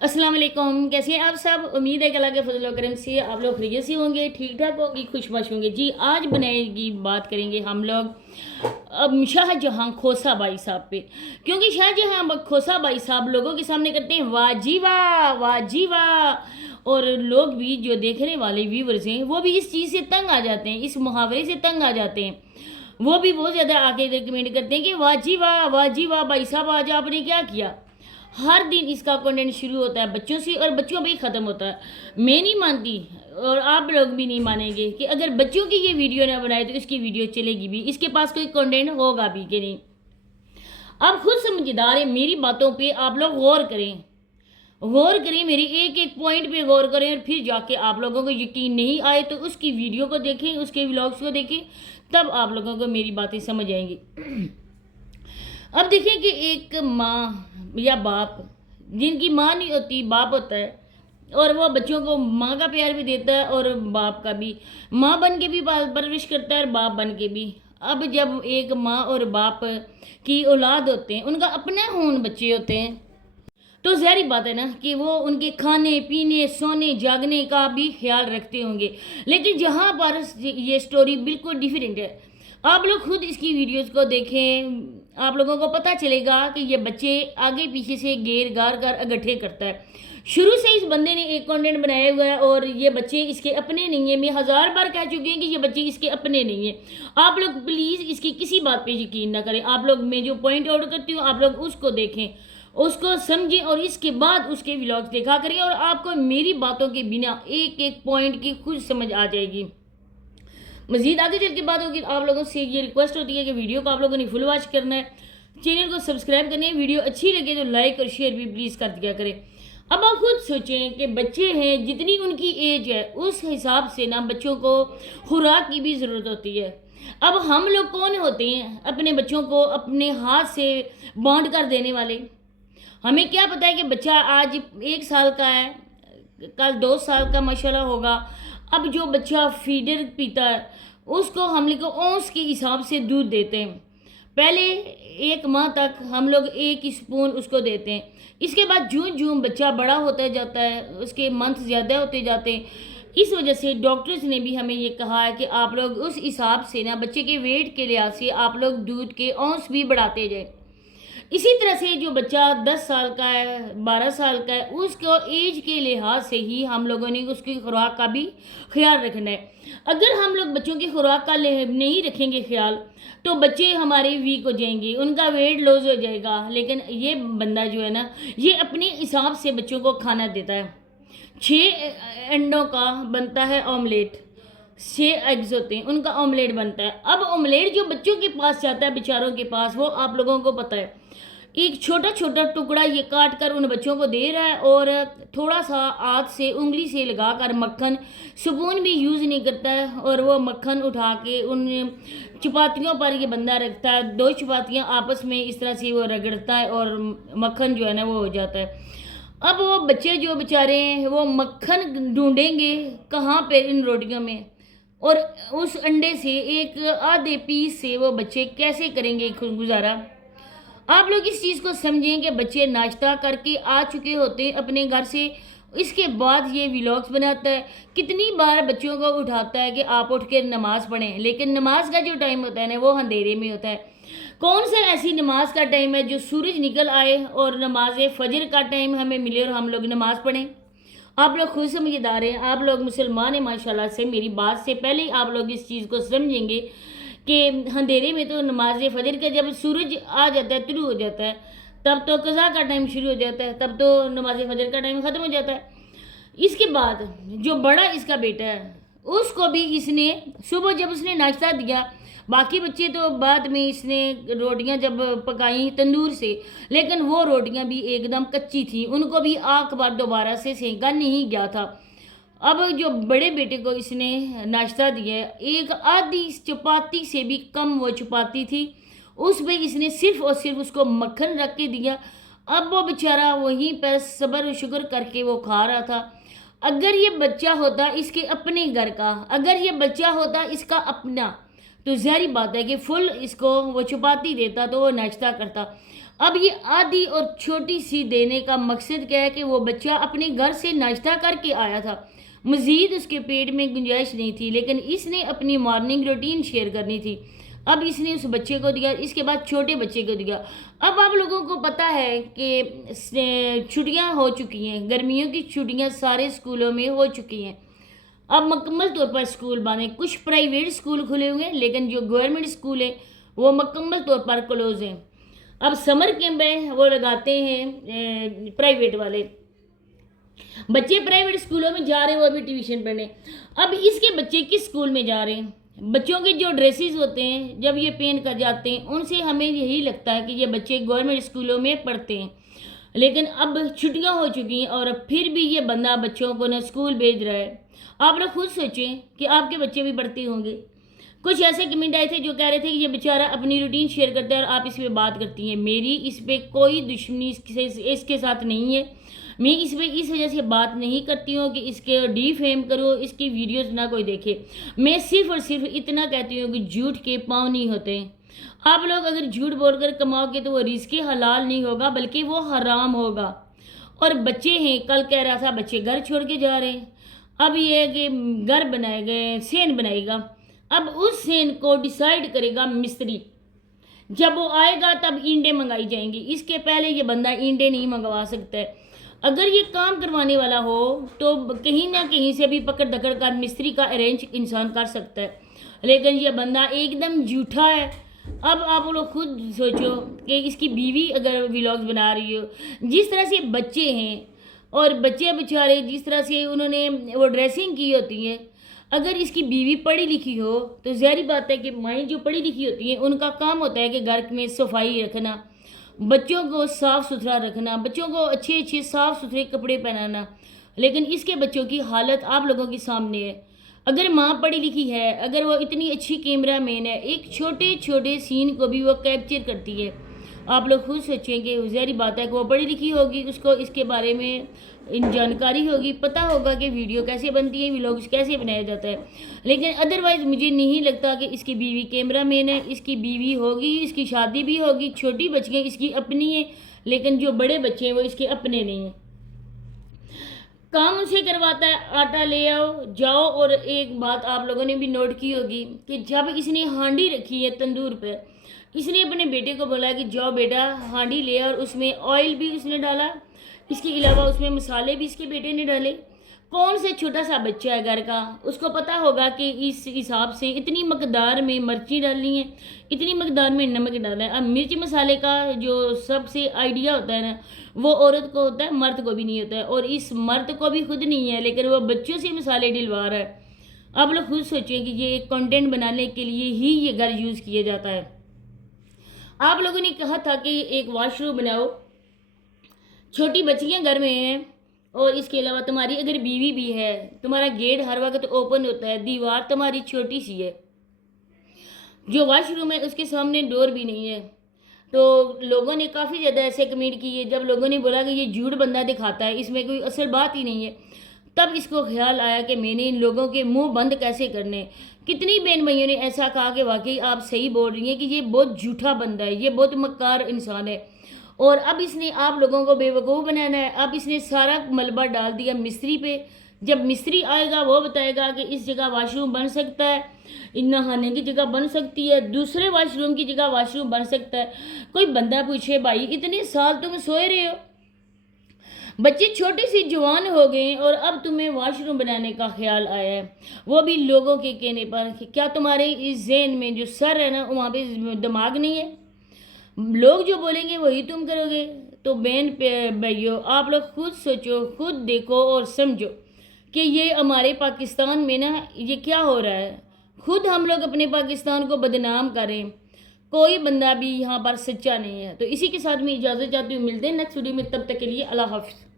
अस्सलाम वालेकुम। कैसे हैं आप सब? उम्मीद है कि अल्लाह के फजल व करम से आप लोग खैरियत से होंगे, ठीक ठाक होंगे, खुशबाश होंगे। जी आज बनाएगी बात करेंगे हम लोग अब शाहजहाँ खोसा बाई साहब पे, क्योंकि शाहजहाँ खोसा बाई साहब लोगों के सामने करते हैं वाह जी वाह, वाह जी वाह। और लोग भी जो देखने वाले व्यूवर्स हैं वो भी इस चीज़ से तंग आ जाते हैं, इस मुहावरे से तंग आ जाते हैं। वो भी बहुत ज़्यादा आके रिकमेंड करते हैं कि वाह जी वाह, वाह जी वाह भाई साहब, आज आपने क्या किया। हर दिन इसका कंटेंट शुरू होता है बच्चों से और बच्चों पे ही ख़त्म होता है। मैं नहीं मानती और आप लोग भी नहीं मानेंगे कि अगर बच्चों की ये वीडियो ना बनाए तो इसकी वीडियो चलेगी भी, इसके पास कोई कंटेंट होगा भी कि नहीं। आप खुद समझदार हैं, मेरी बातों पे आप लोग गौर करें, गौर करें, मेरी एक एक पॉइंट पे गौर करें और फिर जाके आप लोगों को यकीन नहीं आए तो उसकी वीडियो को देखें, उसके व्लॉग्स को देखें, तब आप लोगों को मेरी बातें समझ आएंगी। अब देखें कि एक माँ या बाप, जिनकी माँ नहीं होती बाप होता है, और वो बच्चों को माँ का प्यार भी देता है और बाप का भी, माँ बन के भी परवरिश करता है और बाप बन के भी। अब जब एक माँ और बाप की औलाद होते हैं, उनका अपने खून बच्चे होते हैं, तो ज़ाहिर बात है ना कि वो उनके खाने पीने सोने जागने का भी ख्याल रखते होंगे। लेकिन जहाँ पर ये स्टोरी बिल्कुल डिफरेंट है, आप लोग खुद इसकी वीडियोस को देखें, आप लोगों को पता चलेगा कि ये बच्चे आगे पीछे से घेर गार कर इकट्ठे करता है। शुरू से इस बंदे ने एक कंटेंट बनाया हुआ है और ये बच्चे इसके अपने नहीं है। मैं 1000 बार कह चुकी हूँ कि ये बच्चे इसके अपने नहीं है। आप लोग प्लीज़ इसकी किसी बात पे यकीन ना करें। आप लोग, मैं जो पॉइंट आउट करती हूँ, आप लोग उसको देखें, उसको समझें और इसके बाद उसके व्लॉग्स देखा करें और आपको मेरी बातों के बिना एक एक पॉइंट की खुद समझ आ जाएगी। मज़ीद आगे चल के बात होगी, आप लोगों से ये रिक्वेस्ट होती है कि वीडियो को आप लोगों ने फुल वॉच करना है, चैनल को सब्सक्राइब करना है, वीडियो अच्छी लगे तो लाइक और शेयर भी प्लीज़ कर दिया करें। अब आप खुद सोचें कि बच्चे हैं, जितनी उनकी एज है उस हिसाब से ना बच्चों को खुराक की भी ज़रूरत होती है। अब हम लोग कौन होते हैं अपने बच्चों को अपने हाथ से बांध कर देने वाले? हमें क्या पता है कि बच्चा आज 1 साल का है, कल 2 साल का माशाल्लाह होगा। अब जो बच्चा फीडर पीता है उसको हम लोग औंस के हिसाब से दूध देते हैं। पहले 1 माह तक हम लोग 1 स्पून उसको देते हैं। इसके बाद जूं जूं बच्चा बड़ा होता जाता है, उसके मंथ ज़्यादा होते जाते हैं। इस वजह से डॉक्टर्स ने भी हमें ये कहा है कि आप लोग उस हिसाब से ना बच्चे के वेट के लिहाज से आप लोग दूध के औंस भी बढ़ाते जाएं। इसी तरह से जो बच्चा 10 साल का है, 12 साल का है, उसको एज के लिहाज से ही हम लोगों ने उसकी खुराक का भी ख्याल रखना है। अगर हम लोग बच्चों की खुराक का नहीं रखेंगे ख्याल तो बच्चे हमारे वीक हो जाएंगे, उनका वेट लॉस हो जाएगा। लेकिन ये बंदा जो है ना, ये अपने हिसाब से बच्चों को खाना देता है। 6 अंडों का बनता है ऑमलेट, 6 एग्स होते हैं, उनका ऑमलेट बनता है। अब ऑमलेट जो बच्चों के पास जाता है, बेचारों के पास, वो आप लोगों को पता है, एक छोटा छोटा टुकड़ा ये काट कर उन बच्चों को दे रहा है और थोड़ा सा हाथ से उंगली से लगा कर, मक्खन स्पून भी यूज़ नहीं करता है, और वो मक्खन उठा के उन चपातियों पर ये बंदा रखता है। 2 चपातियाँ आपस में इस तरह से वो रगड़ता है और मक्खन जो है ना वो हो जाता है। अब वो बच्चे जो बेचारे हैं वो मक्खन ढूंढेंगे कहाँ पे इन रोटियों में, और उस अंडे से एक आधे पीस से वो बच्चे कैसे करेंगे गुजारा। आप लोग इस चीज़ को समझें कि बच्चे नाश्ता करके आ चुके होते हैं अपने घर से, इसके बाद ये व्लॉग्स बनाता है। कितनी बार बच्चों को उठाता है कि आप उठ के नमाज़ पढ़ें, लेकिन नमाज का जो टाइम होता है ना वो अंधेरे में होता है। कौन सा ऐसी नमाज का टाइम है जो सूरज निकल आए और नमाज फजर का टाइम हमें मिले और हम लोग नमाज़ पढ़ें? आप लोग खुद समझदार हैं, आप लोग मुसलमान हैं माशाल्लाह से। मेरी बात से पहले ही आप लोग इस चीज़ को समझेंगे कि अंधेरे में तो नमाज फजर का जब सूरज आ जाता है, तुलू हो जाता है, तब तो कज़ा का टाइम शुरू हो जाता है, तब तो नमाज फजर का टाइम ख़त्म हो जाता है। इसके बाद जो बड़ा इसका बेटा है उसको भी इसने सुबह जब उसने नाश्ता दिया, बाकी बच्चे तो बाद में इसने रोटियां जब पकाई तंदूर से, लेकिन वो रोटियां भी एकदम कच्ची थी, उनको भी आँख बार दोबारा से सेंका नहीं गया था। अब जो बड़े बेटे को इसने नाश्ता दिया, एक आधी चपाती से भी कम वो चपाती थी, उस पर इसने सिर्फ और सिर्फ उसको मक्खन रख के दिया। अब वो बेचारा वहीं पर सब्र और शुक्र करके वो खा रहा था। अगर ये बच्चा होता इसके अपने घर का, अगर ये बच्चा होता इसका अपना, तो ज़ाहिर बात है कि फुल इसको वो चपाती देता तो वो नाश्ता करता। अब ये आधी और छोटी सी देने का मकसद क्या है कि वो बच्चा अपने घर से नाश्ता करके आया था, मज़ीद उसके पेट में गुंजाइश नहीं थी, लेकिन इसने अपनी मॉर्निंग रूटीन शेयर करनी थी। अब इसने उस बच्चे को दिया, इसके बाद छोटे बच्चे को दिया। अब आप लोगों को पता है कि छुट्टियां हो चुकी हैं, गर्मियों की छुट्टियां सारे स्कूलों में हो चुकी हैं। अब मुकम्मल तौर पर स्कूल बंद हैं। कुछ प्राइवेट स्कूल खुले हुए हैं, लेकिन जो गवर्नमेंट स्कूल हैं वो मुकम्मल तौर पर क्लोज हैं। अब समर कैंप है वो लगाते हैं प्राइवेट वाले, बच्चे प्राइवेट स्कूलों में जा रहे हैं वो भी ट्यूशन पढ़ने। अब इसके बच्चे किस स्कूल में जा रहे हैं? बच्चों के जो ड्रेसेस होते हैं जब ये पहन कर जाते हैं उनसे हमें यही लगता है कि ये बच्चे गवर्नमेंट स्कूलों में पढ़ते हैं, लेकिन अब छुट्टियां हो चुकी हैं और अब फिर भी ये बंदा बच्चों को ना स्कूल भेज रहा है। आप लोग खुद सोचें कि आपके बच्चे भी पढ़ते होंगे। कुछ ऐसे कमेंट आए थे जो कह रहे थे कि ये बेचारा अपनी रूटीन शेयर करता है और आप इस पर बात करती हैं। मेरी इस पर कोई दुश्मनी इसके साथ नहीं है। मैं इस पर इस वजह से बात नहीं करती हूँ कि इसके डिफेम करो, इसकी वीडियोस ना कोई देखे। मैं सिर्फ और सिर्फ इतना कहती हूँ कि झूठ के पाँव नहीं होते। आप लोग अगर झूठ बोलकर कमाओगे तो वो रिज़्क़ हलाल नहीं होगा बल्कि वो हराम होगा। और बच्चे हैं, कल कह रहा था बच्चे घर छोड़ के जा रहे हैं। अब ये है कि घर बनाए गए, सेन बनाएगा। अब उस सेन को डिसाइड करेगा मिस्त्री। जब वो आएगा तब ईंटें मंगाई जाएंगी, इसके पहले ये बंदा ईंटें नहीं मंगवा सकता है। अगर ये काम करवाने वाला हो तो कहीं ना कहीं से भी पकड़ दकड़ कर मिस्त्री का अरेंज इंसान कर सकता है, लेकिन ये बंदा एकदम झूठा है। अब आप लोग खुद सोचो कि इसकी बीवी अगर व्लॉग्स बना रही हो, जिस तरह से बच्चे हैं और बच्चे बेचारे जिस तरह से उन्होंने वो ड्रेसिंग की होती है, अगर इसकी बीवी पढ़ी लिखी हो तो ज़ाहिर बात है कि माएँ जो पढ़ी लिखी होती हैं उनका काम होता है कि घर में सफाई रखना, बच्चों को साफ़ सुथरा रखना, बच्चों को अच्छे अच्छे साफ़ सुथरे कपड़े पहनाना। लेकिन इसके बच्चों की हालत आप लोगों के सामने है। अगर माँ पढ़ी लिखी है, अगर वो इतनी अच्छी कैमरा मैन है, एक छोटे छोटे सीन को भी वो कैप्चर करती है। आप लोग खुद सोचें कि ज़ाहिर बात है कि वो पढ़ी लिखी होगी, उसको इसके बारे में इन जानकारी होगी, पता होगा कि वीडियो कैसे बनती है, व्लॉग्स कैसे बनाया जाता है। लेकिन अदरवाइज़ मुझे नहीं लगता कि इसकी बीवी कैमरा मैन है। इसकी बीवी होगी, इसकी शादी भी होगी, छोटी बच्चियाँ इसकी अपनी हैं, लेकिन जो बड़े बच्चे हैं वो इसके अपने नहीं हैं। काम उनसे करवाता है, आटा ले आओ जाओ। और एक बात आप लोगों ने भी नोट की होगी कि जब इसने हांडी रखी है तंदूर पर, इसने अपने बेटे को बोला कि जाओ बेटा हांडी ले, और उसमें ऑयल भी उसने डाला, इसके अलावा उसमें मसाले भी इसके बेटे ने डाले। कौन सा छोटा सा बच्चा है घर का, उसको पता होगा कि इस हिसाब से इतनी मकदार में मिर्ची डालनी है, इतनी मकदार में नमक डालना है। अब मिर्च मसाले का जो सबसे आइडिया होता है ना, वो औरत को होता है, मर्द को भी नहीं होता है। और इस मर्द को भी खुद नहीं है, लेकिन वो बच्चों से मसाले डलवा रहा है। आप लोग खुद सोचिए कि ये एक कंटेंट बनाने के लिए ही ये घर यूज़ किया जाता है। आप लोगों ने कहा था कि एक वॉशरूम बनाओ, छोटी बच्चियाँ घर में हैं, और इसके अलावा तुम्हारी अगर बीवी भी है, तुम्हारा गेट हर वक्त ओपन होता है, दीवार तुम्हारी छोटी सी है, जो वॉशरूम है उसके सामने डोर भी नहीं है। तो लोगों ने काफ़ी ज़्यादा ऐसे कमेंट किए। जब लोगों ने बोला कि ये झूठ बंदा दिखाता है, इसमें कोई असल बात ही नहीं है, तब इसको ख्याल आया कि मैंने इन लोगों के मुंह बंद कैसे करने। कितनी बहन भाइयों ने ऐसा कहा कि वाकई आप सही बोल रही हैं कि ये बहुत झूठा बंदा है, ये बहुत मक्कार इंसान है। और अब इसने आप लोगों को बेवकूफ़ बनाना है। अब इसने सारा मलबा डाल दिया मिस्त्री पे। जब मिस्त्री आएगा वो बताएगा कि इस जगह वॉशरूम बन सकता है, नहाने की जगह बन सकती है, दूसरे वॉशरूम की जगह वॉशरूम बन सकता है। कोई बंदा पूछे भाई इतने साल तुम सोए रहे हो, बच्चे छोटे से जवान हो गए और अब तुम्हें वॉशरूम बनाने का ख्याल आया है, वो भी लोगों के कहने पर। क्या तुम्हारे इस जहन में जो सर है ना वहाँ पे दिमाग नहीं है? लोग जो बोलेंगे वही तुम करोगे। तो बहन भाइयों आप लोग खुद सोचो, खुद देखो और समझो कि ये हमारे पाकिस्तान में ना ये क्या हो रहा है। खुद हम लोग अपने पाकिस्तान को बदनाम करें, कोई बंदा भी यहाँ पर सच्चा नहीं है। तो इसी के साथ मैं इजाज़त चाहती हूँ, मिलते हैं नेक्स्ट वीडियो में, तब तक के लिए अल्लाह हाफ़िज़।